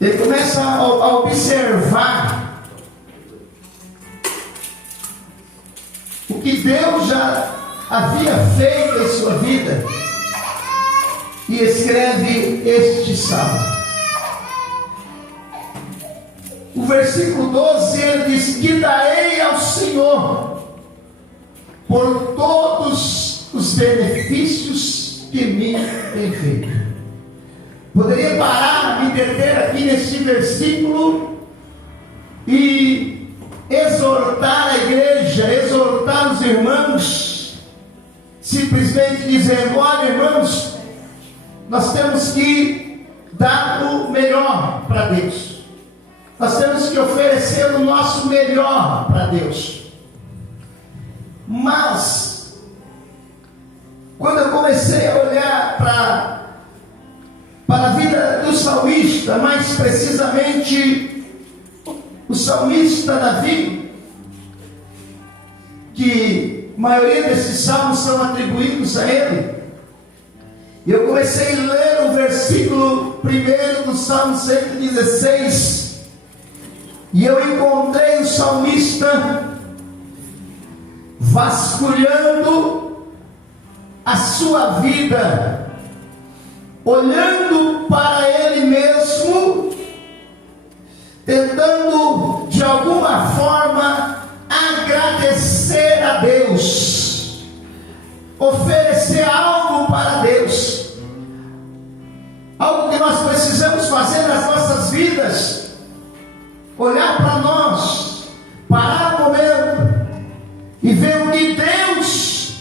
Ele começa a observar o que Deus já havia feito em sua vida e escreve este salmo. O versículo 12, ele diz: que darei ao Senhor por todos os benefícios que me tem feito. Poderia parar, me deter aqui neste versículo e exortar a igreja, exortar os irmãos, simplesmente dizendo: olha, irmãos, nós temos que dar o melhor para Deus. Nós temos que oferecer o nosso melhor para Deus. Mas, quando eu comecei a olhar para a vida do salmista, mais precisamente o salmista Davi, que a maioria desses salmos são atribuídos a ele, e eu comecei a ler o versículo 1 do Salmo 116, e eu encontrei o salmista vasculhando a sua vida, olhando para ele mesmo, tentando de alguma forma agradecer a Deus, oferecer algo para Deus, algo que nós precisamos fazer nas nossas vidas. Olhar para nós, parar um momento e ver o que Deus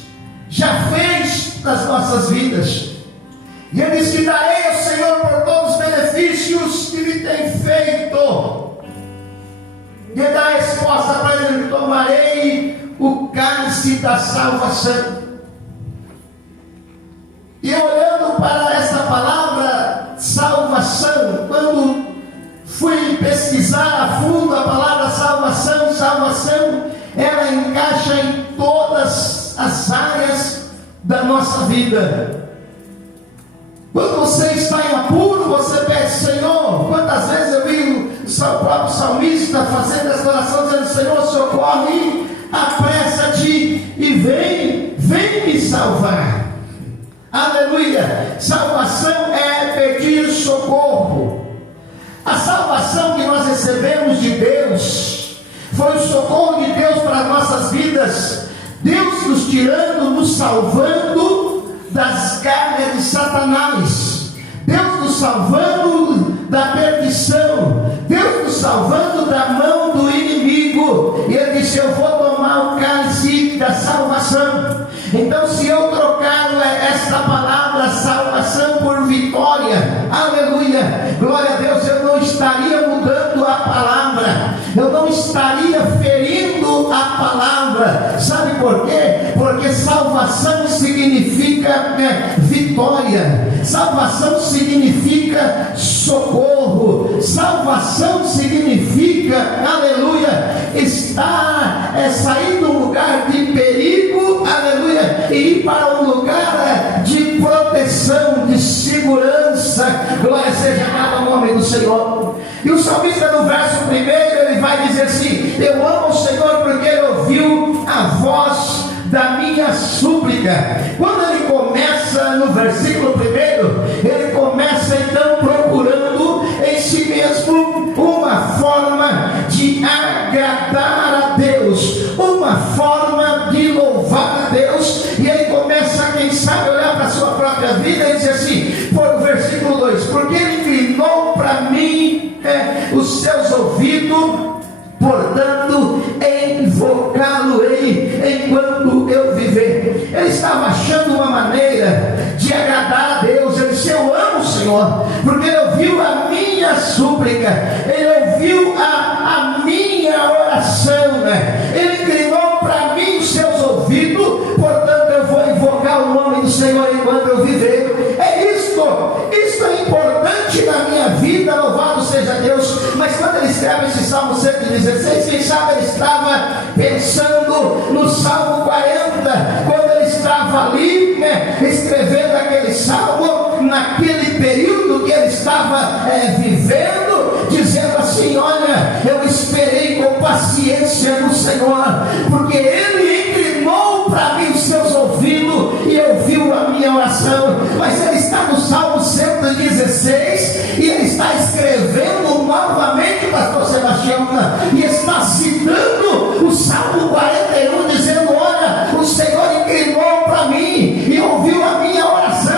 já fez nas nossas vidas. E ele diz: que darei ao Senhor por todos os benefícios que me tem feito. E ele dá a resposta para ele: tomarei o cálice da salvação. E olhando para essa palavra salvação, quando fui pesquisar a fundo a palavra salvação, ela encaixa em todas as áreas da nossa vida. Quando você está em apuro, você pede: Senhor. Quantas vezes eu vi o próprio salmista fazendo essa oração, dizendo: Senhor, socorre, apressa-te e vem me salvar. Aleluia. Salvação é pedir socorro. A salvação que nós recebemos de Deus foi o socorro de Deus para as nossas vidas. Deus nos tirando, nos salvando das garras de Satanás. Deus nos salvando da perdição. Deus nos salvando da mão do inimigo. E ele disse: eu vou tomar o cálice da salvação. Então, se eu trocar esta palavra salvação por vitória, aleluia, glória a Deus, eu não estaria mudando a palavra, eu não estaria ferindo a palavra. Sabe por quê? Porque salvação significa vitória, salvação significa socorro, salvação significa, aleluia, sair do lugar de perigo, aleluia, e ir para um lugar de proteção, de segurança. Glória seja ao nome do Senhor. E o salmista, no verso 1, ele vai dizer assim: eu amo o Senhor porque ele ouviu a voz da minha súplica. Quando ele começa no versículo 1, ele começa então procurando em si mesmo uma forma de agradar a Deus, uma forma de louvar a Deus. E ele começa, quem sabe, a olhar para a sua própria vida e dizer assim, por o versículo 2: porque ele inclinou para mim os seus ouvidos, portanto invocá-lo-ei enquanto eu viver. Ele estava achando uma maneira de agradar a Deus. Ele disse: eu amo o Senhor porque ele ouviu a minha súplica, ele ouviu a minha oração, ele inclinou para mim os seus ouvidos, portanto eu vou invocar o nome do Senhor enquanto eu viver. Isto é importante na minha vida, louvado seja Deus. Mas quando ele escreve esse Salmo 116, quem sabe ele estava pensando no Salmo 40, quando ele estava ali, escrevendo aquele salmo, naquele período que ele estava vivendo, eu esperei com paciência no Senhor, porque Ele inclinou para mim os seus ouvidos e ouviu a minha oração. Mas ele está no Salmo 116 e ele está escrevendo novamente, pastor Sebastião, e está citando o Salmo 41, dizendo: olha, o Senhor inclinou para mim e ouviu a minha oração.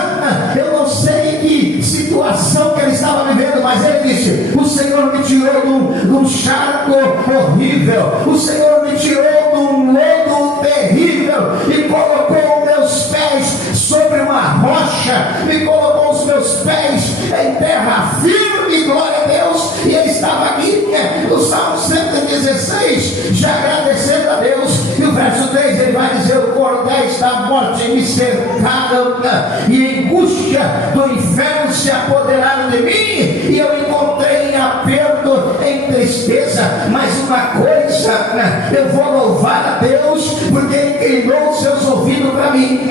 Eu não sei que situação que ele estava vivendo, mas ele disse: o Senhor me tirou de um charco horrível, o Senhor me tirou de um lodo terrível e colocou meus pés sobre uma rocha, me colocou os meus pés em terra firme, glória a Deus. E ele estava aqui no Salmo 116, já agradecendo a Deus. E o verso 3 ele vai dizer: o cordéis da morte me cercaram e angústia do inferno se apoderaram de mim, e eu encontrei em aperto, em tristeza. Mas uma coisa, eu vou louvar a Deus, porque inclinou os seus ouvidos para mim.